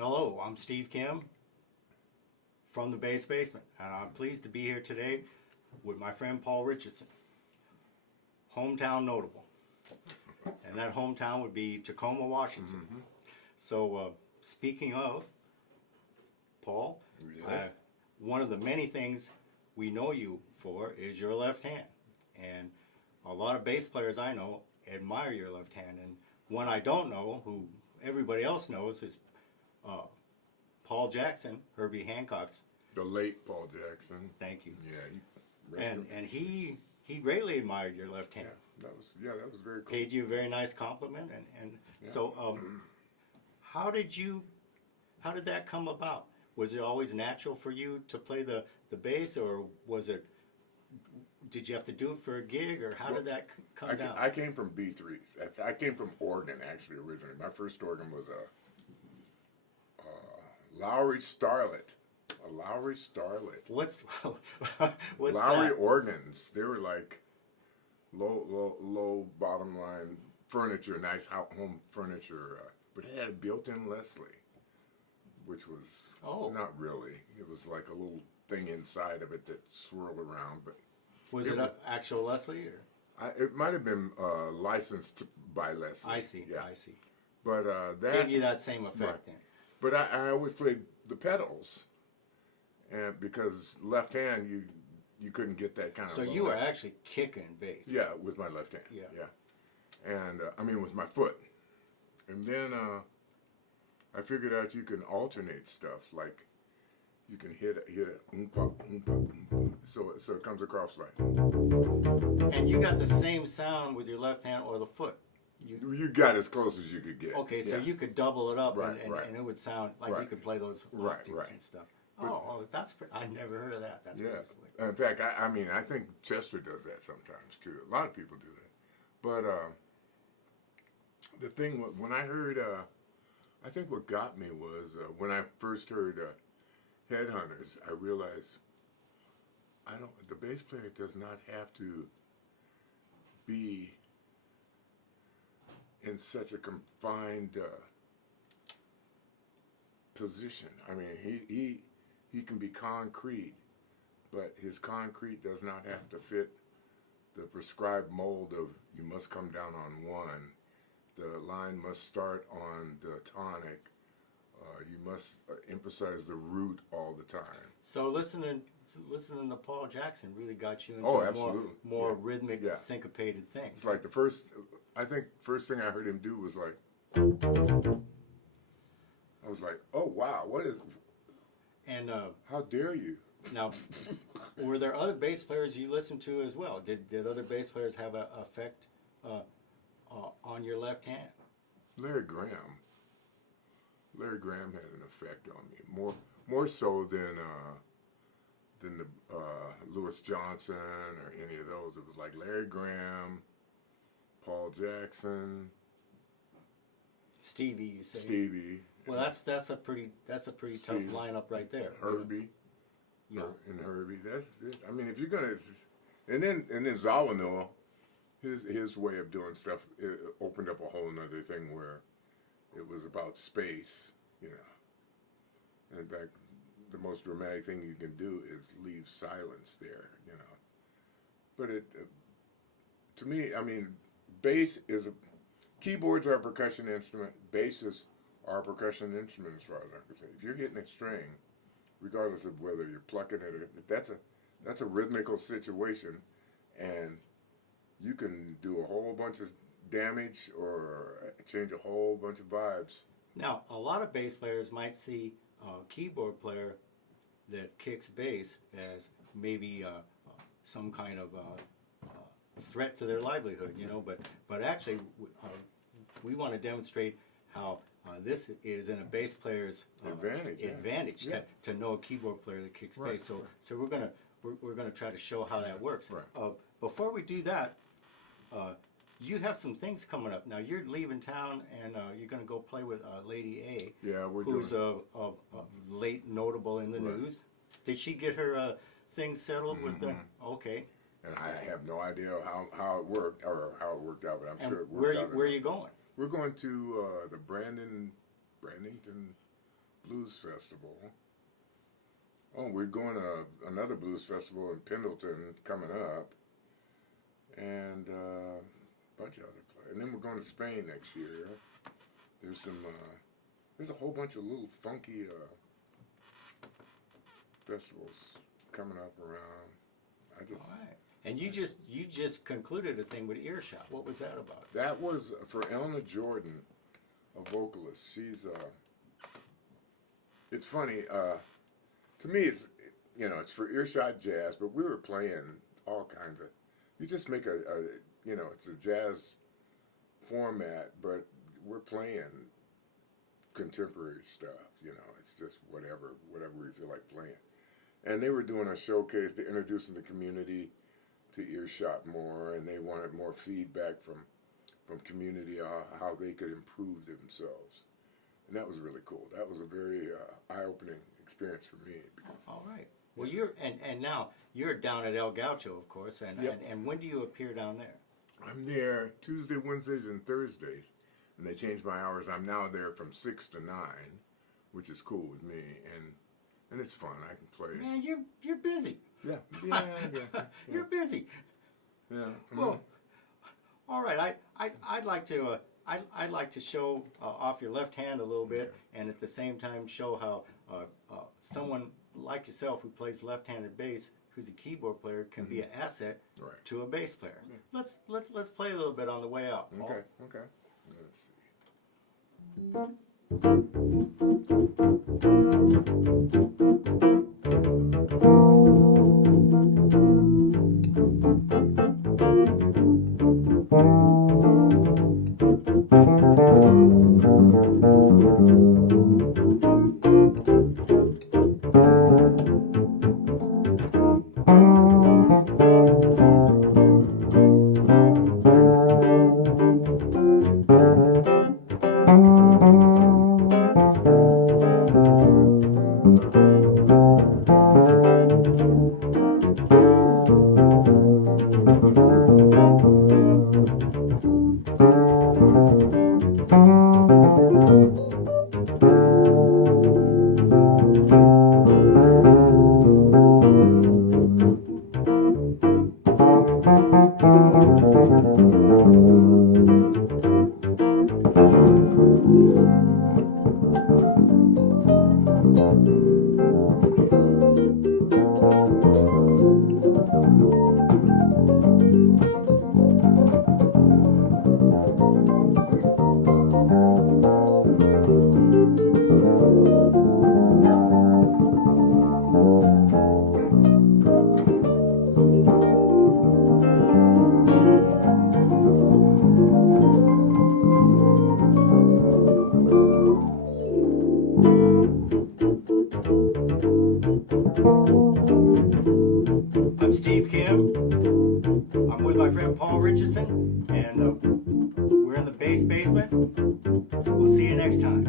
Hello, I'm Steve Kim from the Bass Basement, and I'm pleased to be here today with my friend Paul Richardson, hometown notable. And that hometown would be Tacoma, Washington. So, speaking of Paul, one of the many things we know you for is your left hand. And a lot of bass players I know admire your left hand. And one I don't know, who everybody else knows, is Paul Jackson, Herbie Hancock's. The late Paul Jackson. Thank you. Yeah. And he greatly admired your left hand. Yeah, that was very cool. Paid you a very nice compliment. And so, how did that come about? Was it always natural for you to play the bass, or did you have to do it for a gig, or how did that come down? I came from B3s. I came from Oregon, actually, originally. My first organ was a Lowry Starlet. A Lowry Starlet. What's Lowry that? organs. They were like low bottom line furniture, nice home furniture, but it had a built-in Leslie, which was not really. It was like a little thing inside of it that swirled around. But was it an actual Leslie, or? It might have been licensed by Leslie. I see. Yeah. I see. But that gave you that same effect, right. then. But I always played the pedals, and because left hand, you couldn't get that kind of. So you were actually kicking bass. Yeah, with my left hand. Yeah. And I mean with my foot, and then I figured out you can alternate stuff, like you can hit it, so it comes across like. And you got the same sound with your left hand or the foot. You got as close as you could get. Okay, so you could double it up, Right. and it would sound like you could play those octaves and stuff. That's I never heard of that. That's pretty slick. In fact, I think Chester does that sometimes too. A lot of people do that. But the thing when I heard, I think what got me was when I first heard Headhunters, I realized the bass player does not have to be in such a confined position. I mean, he can be concrete, but his concrete does not have to fit the prescribed mold of you must come down on one, the line must start on the tonic, you must emphasize the root all the time. So listening to Paul Jackson really got you into more rhythmic, syncopated things. It's like I think first thing I heard him do was like, I was like, oh wow, what is? And how dare you? Now, were there other bass players you listened to as well? Did other bass players have an effect on your left hand? Larry Graham had an effect on me, more so than the Louis Johnson or any of those. It was like Larry Graham, Paul Jackson, Stevie. You say? Stevie. Well, that's a pretty tough lineup right there. Herbie. Yeah. And Herbie. That's it. I mean, if you're gonna, and then Zawinul, his way of doing stuff, it opened up a whole nother thing where it was about space, you know. In fact, the most dramatic thing you can do is leave silence there, you know. But to me, I mean, keyboards are a percussion instrument. Basses are a percussion instrument, as far as I'm concerned. If you're hitting a string, regardless of whether you're plucking it or that's a rhythmical situation, and you can do a whole bunch of damage or change a whole bunch of vibes. Now, a lot of bass players might see a keyboard player that kicks bass as maybe some kind of threat to their livelihood, you know. But actually, we want to demonstrate how this is in a bass player's advantage to know a keyboard player that kicks bass. So we're gonna try to show how that works. Right. Before we do that, you have some things coming up. Now you're leaving town and you're gonna go play with Lady A. Yeah, who's a late notable in the news. Did she get her things settled with the? Okay. And I have no idea how it worked out, but I'm sure it worked out. Where are you going? We're going to the Brandington blues festival. Oh, we're going to another blues festival in Pendleton coming up, and a bunch of other places. And then we're going to Spain next year. There's some. There's a whole bunch of little funky festivals coming up around. All right. And you just concluded a thing with Earshot. What was that about? That was for Elna Jordan, a vocalist. She's it's funny. To me, it's it's for Earshot Jazz, but we were playing all kinds of. You just make it's a jazz format, but we're playing contemporary stuff. It's just whatever we feel like playing. And they were doing a showcase to introducing the community to Earshot more, and they wanted more feedback from community how they could improve themselves, and that was really cool. That was a very eye-opening experience for me. All right. Well, you're and now you're down at El Gaucho, of course, and when do you appear down there? I'm there Tuesday, Wednesdays, and Thursdays, and they changed my hours. I'm now there from 6 to 9, which is cool with me, and it's fun. I can play. Man, you're busy. Yeah. You're busy. Yeah. Well, all right. I'd like to show off your left hand a little bit, and at the same time show how someone like yourself who plays left-handed bass, who's a keyboard player, can be an asset to a bass player. Yeah. Let's play a little bit on the way out. Paul. Okay. Let's see. I'm Steve Kim. I'm with my friend Paul Richardson, and we're in the bass basement. We'll see you next time.